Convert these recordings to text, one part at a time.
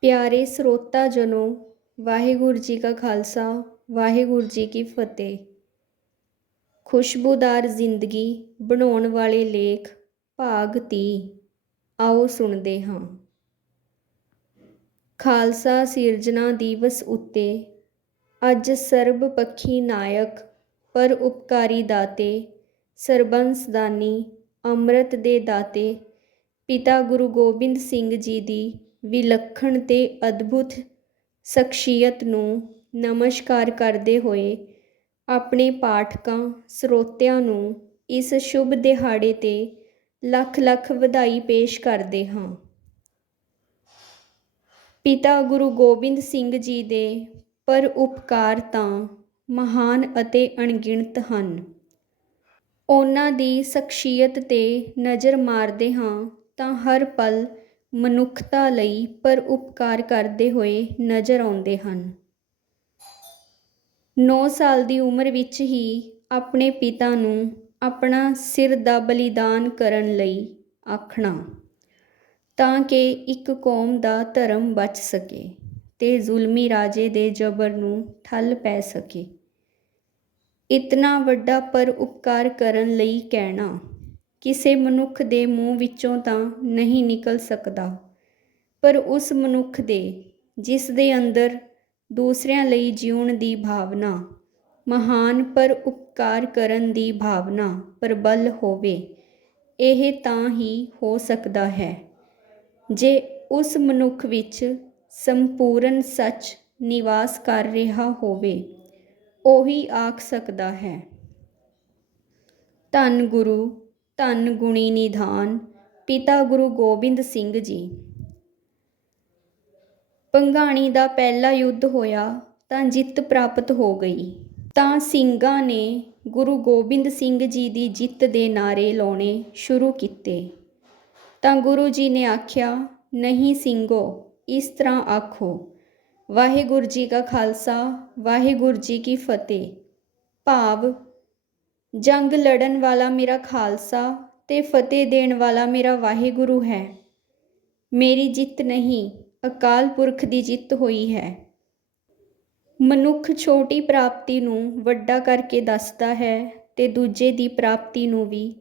ਪਿਆਰੇ ਸਰੋਤਾ ਜਨੋ, ਵਾਹਿਗੁਰੂ ਜੀ ਕਾ ਖਾਲਸਾ, ਵਾਹਿਗੁਰੂ ਜੀ ਕੀ ਫਤਿਹ। ਖੁਸ਼ਬੂਦਾਰ ਜ਼ਿੰਦਗੀ ਬਣਾਉਣ ਵਾਲੇ ਲੇਖ, ਭਾਗ 30 ਆਓ ਸੁਣਦੇ ਹਾਂ। ਖਾਲਸਾ ਸਿਰਜਣਾ ਦਿਵਸ ਉੱਤੇ ਅੱਜ ਸਰਬ ਪੱਖੀ ਨਾਇਕ, ਪਰ ਉਪਕਾਰੀ ਦਾਤੇ ਸਰਬੰਸ ਦਾਨੀ ਅੰਮ੍ਰਿਤ ਦੇ ਦਾਤੇ, ਪਿਤਾ ਗੁਰੂ ਗੋਬਿੰਦ ਸਿੰਘ ਜੀ ਦੀ ਵਿਲੱਖਣ ਤੇ ਅਦਭੁਤ ਸ਼ਖਸੀਅਤ ਨੂੰ ਨਮਸਕਾਰ ਕਰਦੇ ਹੋਏ ਆਪਣੇ ਪਾਠਕਾਂ, ਸਰੋਤਿਆਂ ਨੂੰ ਇਸ ਸ਼ੁਭ ਦਿਹਾੜੇ ਤੇ ਲੱਖ ਲੱਖ ਵਧਾਈ ਪੇਸ਼ ਕਰਦੇ ਹਾਂ। ਪਿਤਾ ਗੁਰੂ ਗੋਬਿੰਦ ਸਿੰਘ ਜੀ ਦੇ ਪਰ ਉਪਕਾਰ ਤਾਂ ਮਹਾਨ ਅਤੇ ਅਣਗਿਣਤ ਹਨ। ਉਹਨਾਂ ਦੀ ਸ਼ਖਸੀਅਤ ਤੇ ਨਜ਼ਰ ਮਾਰਦੇ ਹਾਂ ਤਾਂ ਹਰ ਪਲ ਮਨੁੱਖਤਾ ਲਈ ਪਰ ਉਪਕਾਰ ਕਰਦੇ ਹੋਏ ਨਜ਼ਰ ਆਉਂਦੇ ਹਨ। 9 ਸਾਲ ਦੀ ਉਮਰ ਵਿੱਚ ਹੀ ਆਪਣੇ ਪਿਤਾ ਨੂੰ ਆਪਣਾ ਸਿਰ ਦਾ ਬਲੀਦਾਨ ਕਰਨ ਲਈ ਆਖਣਾ, ਤਾਂ ਕਿ ਇੱਕ ਕੌਮ ਦਾ ਧਰਮ ਬਚ ਸਕੇ ਤੇ ਜ਼ੁਲਮੀ ਰਾਜੇ ਦੇ ਜ਼ਬਰ ਨੂੰ ਠੱਲ ਪੈ ਸਕੇ। ਇਤਨਾ ਵੱਡਾ ਪਰ ਉਪਕਾਰ ਕਰਨ ਲਈ ਕਹਿਣਾ ਕਿਸੇ ਮਨੁੱਖ ਦੇ ਮੂੰਹ ਵਿੱਚੋਂ ਤਾਂ ਨਹੀਂ ਨਿਕਲ ਸਕਦਾ। ਪਰ ਉਸ ਮਨੁੱਖ ਦੇ, ਜਿਸ ਦੇ ਅੰਦਰ ਦੂਸਰਿਆਂ ਲਈ ਜਿਉਣ ਦੀ ਭਾਵਨਾ, ਮਹਾਨ ਪਰ ਉਪਕਾਰ ਕਰਨ ਦੀ ਭਾਵਨਾ ਪ੍ਰਬਲ ਹੋਵੇ, ਇਹ ਤਾਂ ਹੀ ਹੋ ਸਕਦਾ ਹੈ। ਜੇ ਉਸ ਮਨੁੱਖ ਵਿੱਚ ਸੰਪੂਰਨ ਸੱਚ ਨਿਵਾਸ ਕਰ ਰਿਹਾ ਹੋਵੇ, ਉਹੀ ਆਖ ਸਕਦਾ ਹੈ। ਧੰਨ ਗੁਰੂ ਧੰਨ ਗੁਣੀ ਨਿਧਾਨ, ਪਿਤਾ ਗੁਰੂ ਗੋਬਿੰਦ ਸਿੰਘ ਜੀ। ਪੰਘਾਣੀ ਦਾ ਪਹਿਲਾ ਯੁੱਧ ਹੋਇਆ ਤਾਂ ਜਿੱਤ ਪ੍ਰਾਪਤ ਹੋ ਗਈ। ਤਾਂ ਸਿੰਘਾਂ ਨੇ ਗੁਰੂ ਗੋਬਿੰਦ ਸਿੰਘ ਜੀ ਦੀ ਜਿੱਤ ਦੇ ਨਾਰੇ ਲਾਉਣੇ ਸ਼ੁਰੂ ਕੀਤੇ। ਤਾਂ ਗੁਰੂ ਜੀ ਨੇ ਆਖਿਆ, ਨਹੀਂ ਸਿੰਘੋ, ਇਸ ਤਰ੍ਹਾਂ ਆਖੋ, ਵਾਹਿਗੁਰੂ ਜੀ ਕਾ ਖਾਲਸਾ, ਵਾਹਿਗੁਰੂ ਜੀ ਕੀ ਫਤਿਹ। ਭਾਵ ਜੰਗ ਲੜਨ ਵਾਲਾ ਮੇਰਾ ਖਾਲਸਾ ਤੇ ਫਤਿਹ ਦੇਣ ਵਾਲਾ ਮੇਰਾ ਵਾਹਿਗੁਰੂ ਹੈ। ਮੇਰੀ ਜਿੱਤ ਨਹੀਂ, ਅਕਾਲ ਪੁਰਖ ਦੀ ਜਿੱਤ ਹੋਈ ਹੈ। ਮਨੁੱਖ ਛੋਟੀ ਪ੍ਰਾਪਤੀ ਨੂੰ ਵੱਡਾ ਕਰਕੇ ਦੱਸਦਾ ਹੈ ਤੇ ਦੂਜੇ ਦੀ ਪ੍ਰਾਪਤੀ ਨੂੰ ਵੀ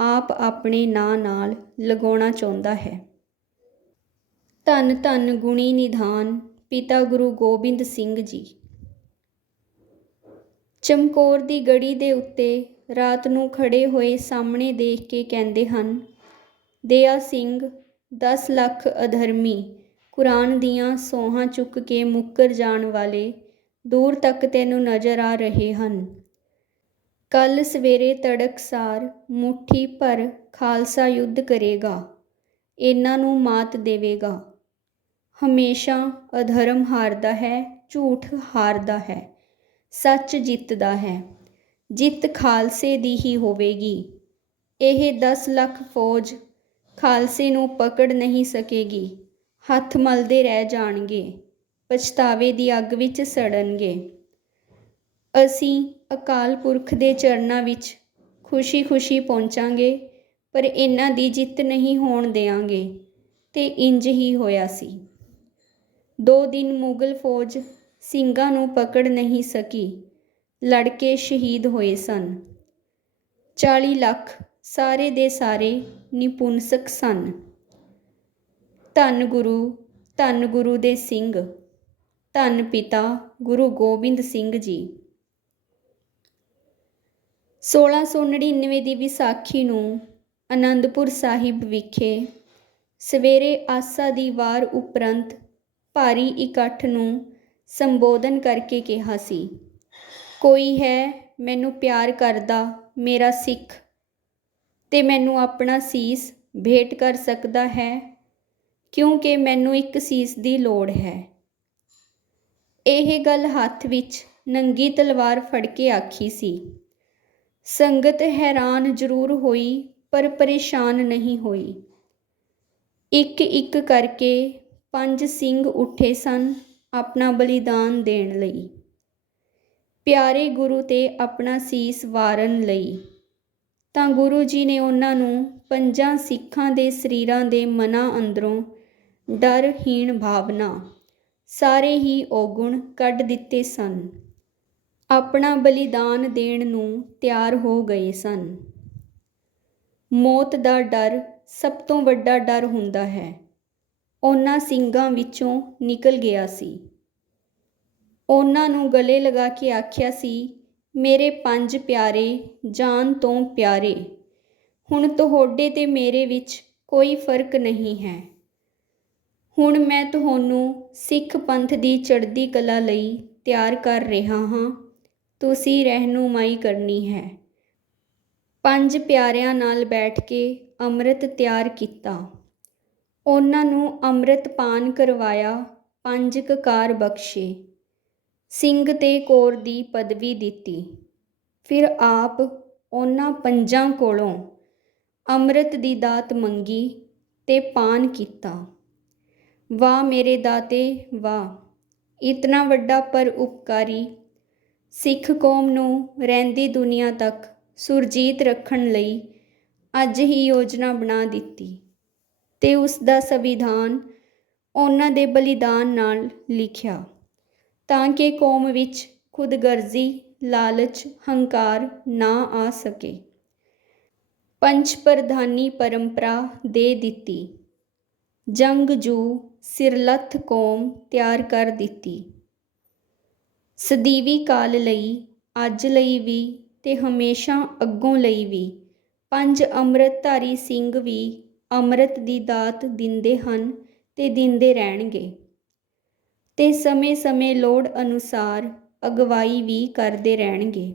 ਆਪ ਆਪਣੇ ਨਾਂ ਨਾਲ ਲਗਾਉਣਾ ਚਾਹੁੰਦਾ ਹੈ। ਧੰਨ ਧੰਨ ਗੁਣੀ ਨਿਧਾਨ ਪਿਤਾ ਗੁਰੂ ਗੋਬਿੰਦ ਸਿੰਘ ਜੀ। ਚਮਕੌਰ ਦੀ ਗੜੀ ਦੇ ਉੱਤੇ ਰਾਤ ਨੂੰ ਖੜੇ ਹੋਏ ਸਾਹਮਣੇ ਦੇਖ ਕੇ ਕਹਿੰਦੇ ਹਨ ਦਇਆ ਸਿੰਘ 10 ਲੱਖ ਅਧਰਮੀ, ਕੁਰਾਨ ਦੀਆਂ ਸੋਹਾਂ ਚੁੱਕ ਕੇ ਮੁੱਕਰ ਜਾਣ ਵਾਲੇ, ਦੂਰ ਤੱਕ ਤੈਨੂੰ ਨਜ਼ਰ ਆ ਰਹੇ ਹਨ। ਕੱਲ ਸਵੇਰੇ ਤੜਕਸਾਰ ਮੁਠੀ ਭਰ ਖਾਲਸਾ ਯੁੱਧ ਕਰੇਗਾ, ਇਹਨਾਂ ਨੂੰ ਮਾਤ ਦੇਵੇਗਾ। ਹਮੇਸ਼ਾ ਅਧਰਮ ਹਾਰਦਾ ਹੈ, ਝੂਠ ਹਾਰਦਾ ਹੈ, ਸੱਚ ਜਿੱਤਦਾ ਹੈ। ਜਿੱਤ ਖਾਲਸੇ ਦੀ ਹੀ ਹੋਵੇਗੀ। ਇਹ 10 ਲੱਖ ਫੌਜ ਖਾਲਸੇ ਨੂੰ ਪਕੜ ਨਹੀਂ ਸਕੇਗੀ। ਹੱਥ ਮਲਦੇ ਰਹਿ ਜਾਣਗੇ। ਪਛਤਾਵੇ ਦੀ ਅੱਗ ਵਿੱਚ ਸੜਨਗੇ। ਅਸੀਂ ਅਕਾਲ ਪੁਰਖ ਦੇ ਚਰਨਾਂ ਵਿੱਚ ਖੁਸ਼ੀ-ਖੁਸ਼ੀ ਪਹੁੰਚਾਂਗੇ, ਪਰ ਇਹਨਾਂ ਦੀ ਜਿੱਤ ਨਹੀਂ ਹੋਣ ਦੇਵਾਂਗੇ, ਤੇ ਇੰਜ ਹੀ ਹੋਇਆ ਸੀ। ਦੋ ਦਿਨ ਮੁਗਲ ਫੌਜ ਸਿੰਘਾਂ ਨੂੰ ਪਕੜ ਨਹੀਂ ਸਕੀ। ਲੜ ਕੇ ਸ਼ਹੀਦ ਹੋਏ ਸਨ। 40 ਲੱਖ ਸਾਰੇ ਦੇ ਸਾਰੇ ਨਿਪੁੰਸਕ ਸਨ। ਧੰਨ ਗੁਰੂ ਧੰਨ ਗੁਰੂ ਦੇ ਸਿੰਘ, ਧੰਨ ਪਿਤਾ ਗੁਰੂ ਗੋਬਿੰਦ ਸਿੰਘ ਜੀ। 1699 ਦੀ ਵਿਸਾਖੀ ਨੂੰ ਅਨੰਦਪੁਰ ਸਾਹਿਬ ਵਿਖੇ ਸਵੇਰੇ ਆਸਾ ਦੀ ਵਾਰ ਉਪਰੰਤ ਭਾਰੀ ਇਕੱਠ ਨੂੰ ਸੰਬੋਧਨ ਕਰਕੇ ਕਿਹਾ ਸੀ। ਕੋਈ ਹੈ ਮੈਨੂੰ ਪਿਆਰ ਕਰਦਾ, ਮੇਰਾ ਸਿੱਖ। ਤੇ ਮੈਨੂੰ ਆਪਣਾ ਸੀਸ ਭੇਟ ਕਰ ਸਕਦਾ ਹੈ, ਕਿਉਂਕਿ ਮੈਨੂੰ ਇੱਕ ਸੀਸ ਦੀ ਲੋੜ ਹੈ। ਇਹ ਗੱਲ ਹੱਥ ਵਿੱਚ ਨੰਗੀ ਤਲਵਾਰ ਫੜ ਕੇ ਆਖੀ ਸੀ। ਸੰਗਤ ਹੈਰਾਨ ਜ਼ਰੂਰ ਹੋਈ, ਪਰ ਪਰੇਸ਼ਾਨ ਨਹੀਂ ਹੋਈ। ਇੱਕ ਇੱਕ ਕਰਕੇ ਪੰਜ ਸਿੰਘ ਉੱਠੇ ਸਨ ਆਪਣਾ ਬਲੀਦਾਨ ਦੇਣ ਲਈ। ਪਿਆਰੇ ਗੁਰੂ ਤੇ ਆਪਣਾ ਸੀਸ ਵਾਰਨ ਲਈ। ਤਾਂ ਗੁਰੂ ਜੀ ਨੇ ਉਹਨਾਂ ਨੂੰ ਪੰਜਾਂ ਸਿੱਖਾਂ ਦੇ ਸਰੀਰਾਂ ਦੇ ਮਨਾਂ ਅੰਦਰੋਂ ਡਰਹੀਣ ਭਾਵਨਾ ਸਾਰੇ ਹੀ ਔਗੁਣ ਕੱਢ ਦਿੱਤੇ ਸਨ। ਆਪਣਾ ਬਲੀਦਾਨ ਦੇਣ ਨੂੰ ਤਿਆਰ ਹੋ ਗਏ ਸਨ। ਮੌਤ ਦਾ ਡਰ ਸਭ ਤੋਂ ਵੱਡਾ ਡਰ ਹੁੰਦਾ ਹੈ। ਉਹਨਾਂ ਸਿੰਘਾਂ ਵਿੱਚੋਂ ਨਿਕਲ ਗਿਆ ਸੀ। ਉਹਨਾਂ ਨੂੰ ਗਲੇ ਲਗਾ ਕੇ ਆਖਿਆ ਸੀ, ਮੇਰੇ ਪੰਜ ਪਿਆਰੇ, ਜਾਨ ਤੋਂ ਪਿਆਰੇ, ਹੁਣ ਤੁਹਾਡੇ ਤੇ ਮੇਰੇ ਵਿੱਚ ਕੋਈ ਫ਼ਰਕ ਨਹੀਂ ਹੈ। ਹੁਣ ਮੈਂ ਤੁਹਾਨੂੰ ਸਿੱਖ ਪੰਥ ਦੀ ਚੜ੍ਹਦੀ ਕਲਾ ਲਈ ਤਿਆਰ ਕਰ ਰਿਹਾ ਹਾਂ। ਤੁਸੀਂ ਰਹਿਨੁਮਾਈ ਕਰਨੀ ਹੈ। ਪੰਜ ਪਿਆਰਿਆਂ ਨਾਲ ਬੈਠ ਕੇ ਅੰਮ੍ਰਿਤ ਤਿਆਰ ਕੀਤਾ। ਉਹਨਾਂ ਨੂੰ ਅੰਮ੍ਰਿਤ ਪਾਨ ਕਰਵਾਇਆ ਪੰਜ ਕਕਾਰ ਬਖਸ਼ੇ। ਸਿੰਘ ਤੇ ਕੌਰ ਦੀ ਪਦਵੀ ਦਿੱਤੀ। ਫਿਰ ਆਪ ਉਹਨਾਂ ਪੰਜਾਂ ਕੋਲੋਂ ਅੰਮ੍ਰਿਤ ਦੀ ਦਾਤ ਮੰਗੀ ਤੇ ਪਾਨ ਕੀਤਾ। ਵਾਹ ਮੇਰੇ ਦਾਤੇ, ਵਾਹ। ਇਤਨਾ ਵੱਡਾ ਪਰ ਉਪਕਾਰੀ। ਸਿੱਖ ਕੌਮ ਨੂੰ ਰਹਿੰਦੀ ਦੁਨੀਆ ਤੱਕ ਸੁਰਜੀਤ ਰੱਖਣ ਲਈ ਅੱਜ ਹੀ ਯੋਜਨਾ ਬਣਾ ਦਿੱਤੀ ਤੇ ਉਸ ਦਾ ਸੰਵਿਧਾਨ ਉਹਨਾਂ ਦੇ ਬਲੀਦਾਨ ਨਾਲ ਲਿਖਿਆ। ਤਾਂ ਕਿ ਕੌਮ ਵਿੱਚ ਖੁਦਗਰਜ਼ੀ, ਲਾਲਚ, ਹੰਕਾਰ ਨਾ ਆ ਸਕੇ। ਪੰਚ ਪ੍ਰਧਾਨੀ ਪਰੰਪਰਾ ਦੇ ਦਿੱਤੀ। ਜੰਗਜੂ ਸਿਰਲੱਥ ਕੌਮ ਤਿਆਰ ਕਰ ਦਿੱਤੀ। ਸਦੀਵੀ ਕਾਲ ਲਈ, ਅੱਜ ਲਈ ਵੀ ਤੇ ਹਮੇਸ਼ਾ ਅੱਗੋਂ ਲਈ ਵੀ ਪੰਜ ਅੰਮ੍ਰਿਤਧਾਰੀ ਸਿੰਘ ਵੀ ਅੰਮ੍ਰਿਤ ਦੀ ਦਾਤ ਦਿੰਦੇ ਹਨ ਤੇ ਦਿੰਦੇ ਰਹਿਣਗੇ। ਤੇ ਸਮੇਂ-ਸਮੇਂ ਲੋੜ ਅਨੁਸਾਰ ਅਗਵਾਈ ਵੀ ਕਰਦੇ ਰਹਿਣਗੇ।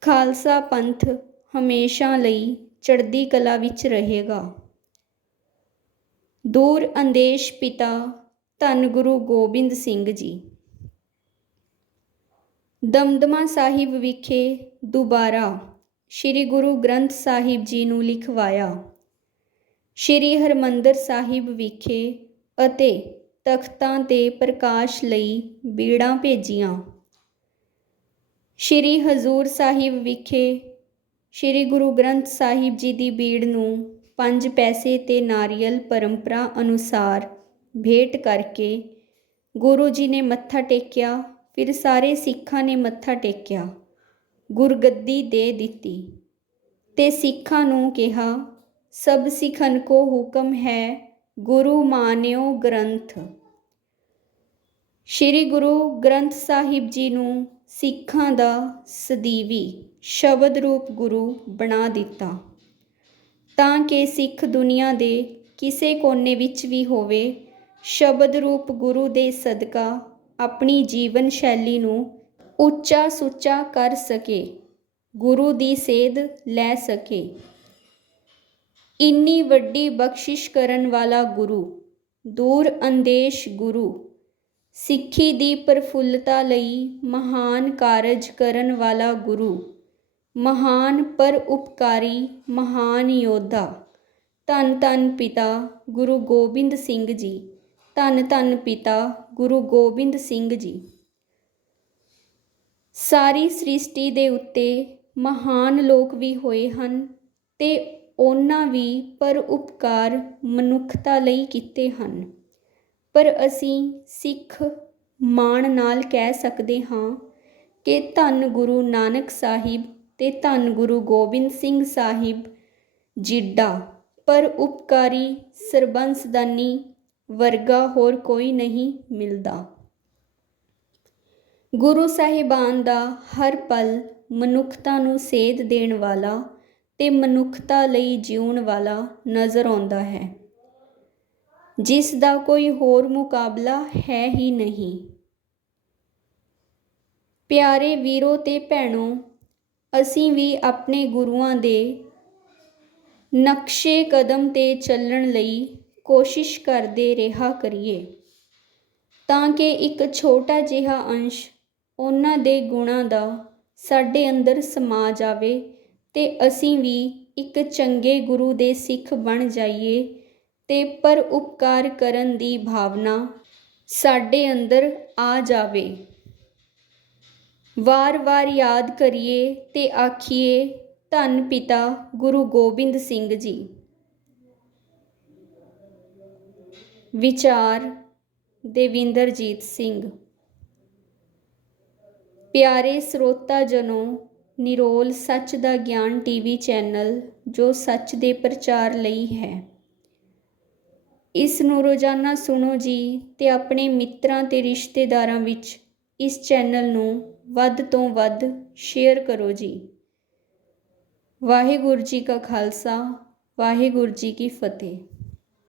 ਖਾਲਸਾ ਪੰਥ ਹਮੇਸ਼ਾ ਲਈ ਚੜ੍ਹਦੀ ਕਲਾ ਵਿੱਚ ਰਹੇਗਾ। ਦੂਰ ਅੰਦੇਸ਼ ਪਿਤਾ ਧੰਨ ਗੁਰੂ ਗੋਬਿੰਦ ਸਿੰਘ ਜੀ। ਦਮਦਮਾ ਸਾਹਿਬ ਵਿਖੇ ਦੁਬਾਰਾ ਸ੍ਰੀ ਗੁਰੂ ਗ੍ਰੰਥ ਸਾਹਿਬ ਜੀ ਨੂੰ ਲਿਖਵਾਇਆ। ਸ੍ਰੀ ਹਰਮੰਦਰ ਸਾਹਿਬ ਵਿਖੇ ਅਤੇ ਤਖਤਾਂ ਤੇ ਪ੍ਰਕਾਸ਼ ਲਈ ਬੀੜਾਂ ਭੇਜੀਆਂ। ਸ੍ਰੀ ਹਜ਼ੂਰ ਸਾਹਿਬ ਵਿਖੇ ਸ੍ਰੀ ਗੁਰੂ ਗ੍ਰੰਥ ਸਾਹਿਬ ਜੀ ਦੀ ਬੀੜ ਨੂੰ ਪੰਜ ਪੈਸੇ ਤੇ ਨਾਰੀਅਲ ਪਰੰਪਰਾ ਅਨੁਸਾਰ ਭੇਟ ਕਰਕੇ ਗੁਰੂ ਜੀ ਨੇ ਮੱਥਾ ਟੇਕਿਆ, ਫਿਰ ਸਾਰੇ ਸਿੱਖਾਂ ਨੇ ਮੱਥਾ ਟੇਕਿਆ, ਗੁਰਗੱਦੀ ਦੇ ਦਿੱਤੀ। ਤੇ ਸਿੱਖਾਂ ਨੂੰ ਕਿਹਾ, ਸਭ ਸਿੱਖਨ ਕੋ ਹੁਕਮ ਹੈ ਗੁਰੂ ਮਾਨਿਓ ਗ੍ਰੰਥ। ਸ੍ਰੀ ਗੁਰੂ ਗ੍ਰੰਥ ਸਾਹਿਬ ਜੀ ਨੂੰ ਸਿੱਖਾਂ ਦਾ ਸਦੀਵੀ ਸ਼ਬਦ ਰੂਪ ਗੁਰੂ ਬਣਾ ਦਿੱਤਾ। ਤਾਂ ਕਿ ਸਿੱਖ ਦੁਨੀਆ ਦੇ ਕਿਸੇ ਕੋਨੇ ਵਿੱਚ ਵੀ ਹੋਵੇ, ਸ਼ਬਦ ਰੂਪ ਗੁਰੂ ਦੇ ਸਦਕਾ ਆਪਣੀ ਜੀਵਨ ਸ਼ੈਲੀ ਨੂੰ ਉੱਚਾ ਸੁੱਚਾ ਕਰ ਸਕੇ, ਗੁਰੂ ਦੀ ਸੇਧ ਲੈ ਸਕੇ। ਇੰਨੀ ਵੱਡੀ ਬਖਸ਼ਿਸ਼ ਕਰਨ ਵਾਲਾ ਗੁਰੂ, ਦੂਰ ਅੰਦੇਸ਼ ਗੁਰੂ ਸਿੱਖੀ ਦੀ ਪ੍ਰਫੁੱਲਤਾ ਲਈ ਮਹਾਨ ਕਾਰਜ ਕਰਨ ਵਾਲਾ ਗੁਰੂ, ਮਹਾਨ ਪਰ ਉਪਕਾਰੀ ਮਹਾਨ ਯੋਧਾ। ਧੰਨ ਧੰਨ ਪਿਤਾ ਗੁਰੂ ਗੋਬਿੰਦ ਸਿੰਘ ਜੀ, ਧੰਨ ਧੰਨ ਪਿਤਾ ਗੁਰੂ ਗੋਬਿੰਦ ਸਿੰਘ ਜੀ। ਸਾਰੀ ਸ੍ਰਿਸ਼ਟੀ ਦੇ ਉੱਤੇ ਮਹਾਨ ਲੋਕ ਵੀ ਹੋਏ ਹਨ ਤੇ ਉਹਨਾਂ ਵੀ ਪਰ ਉਪਕਾਰ ਮਨੁੱਖਤਾ ਲਈ ਕੀਤੇ ਹਨ। ਪਰ ਅਸੀਂ ਸਿੱਖ ਮਾਣ ਨਾਲ ਕਹਿ ਸਕਦੇ ਹਾਂ ਕਿ ਧੰਨ ਗੁਰੂ ਨਾਨਕ ਸਾਹਿਬ ਤੇ ਧੰਨ ਗੁਰੂ ਗੋਬਿੰਦ ਸਿੰਘ ਸਾਹਿਬ ਜਿੱਡਾ, ਪਰ ਉਪਕਾਰੀ ਸਰਬੰਸਦਾਨੀ ਵਰਗਾ ਹੋਰ ਕੋਈ ਨਹੀਂ ਮਿਲਦਾ। ਗੁਰੂ ਸਾਹਿਬਾਨ ਦਾ ਹਰ ਪਲ ਮਨੁੱਖਤਾ ਨੂੰ ਸੇਧ ਦੇਣ ਵਾਲਾ ਤੇ ਮਨੁੱਖਤਾ ਲਈ ਜਿਉਣ ਵਾਲਾ ਨਜ਼ਰ ਆਉਂਦਾ ਹੈ। ਜਿਸ ਦਾ ਕੋਈ ਹੋਰ ਮੁਕਾਬਲਾ ਹੈ ਹੀ ਨਹੀਂ। ਪਿਆਰੇ ਵੀਰੋ ਤੇ ਭੈਣੋ, ਅਸੀਂ ਵੀ ਆਪਣੇ ਗੁਰੂਆਂ ਦੇ ਨਕਸ਼ੇ ਕਦਮ ਤੇ ਚੱਲਣ ਲਈ ਕੋਸ਼ਿਸ਼ ਕਰਦੇ ਰਿਹਾ ਕਰੀਏ, ਤਾਂ ਕਿ ਇੱਕ ਛੋਟਾ ਜਿਹਾ ਅੰਸ਼ ਉਹਨਾਂ ਦੇ ਗੁਣਾਂ ਦਾ ਸਾਡੇ ਅੰਦਰ ਸਮਾ ਜਾਵੇ ਤੇ ਅਸੀਂ ਵੀ ਇੱਕ ਚੰਗੇ ਗੁਰੂ ਦੇ ਸਿੱਖ ਬਣ ਜਾਈਏ ਅਤੇ ਪਰ ਉਪਕਾਰ ਕਰਨ ਦੀ ਭਾਵਨਾ ਸਾਡੇ ਅੰਦਰ ਆ ਜਾਵੇ। ਵਾਰ-ਵਾਰ ਯਾਦ ਕਰੀਏ ਤੇ ਆਖੀਏ, ਧੰਨ ਪਿਤਾ ਗੁਰੂ ਗੋਬਿੰਦ ਸਿੰਘ ਜੀ। ਵਿਚਾਰ ਦੇਵਿੰਦਰਜੀਤ ਸਿੰਘ। ਪਿਆਰੇ ਸਰੋਤਾ ਜਨੋ, ਨਿਰੋਲ ਸੱਚ ਦਾ ਗਿਆਨ ਟੀਵੀ ਚੈਨਲ ਜੋ ਸੱਚ ਦੇ ਪ੍ਰਚਾਰ ਲਈ ਹੈ। ਇਸ ਨੂੰ ਰੋਜ਼ਾਨਾ ਸੁਣੋ ਜੀ ਤੇ ਆਪਣੇ ਮਿੱਤਰਾਂ ਤੇ ਰਿਸ਼ਤੇਦਾਰਾਂ ਵਿੱਚ ਇਸ ਚੈਨਲ ਨੂੰ ਵੱਧ ਤੋਂ ਵੱਧ ਸ਼ੇਅਰ ਕਰੋ ਜੀ। ਵਾਹਿਗੁਰੂ ਜੀ ਕਾ ਖਾਲਸਾ, ਵਾਹਿਗੁਰੂ ਜੀ ਕੀ ਫਤਿਹ।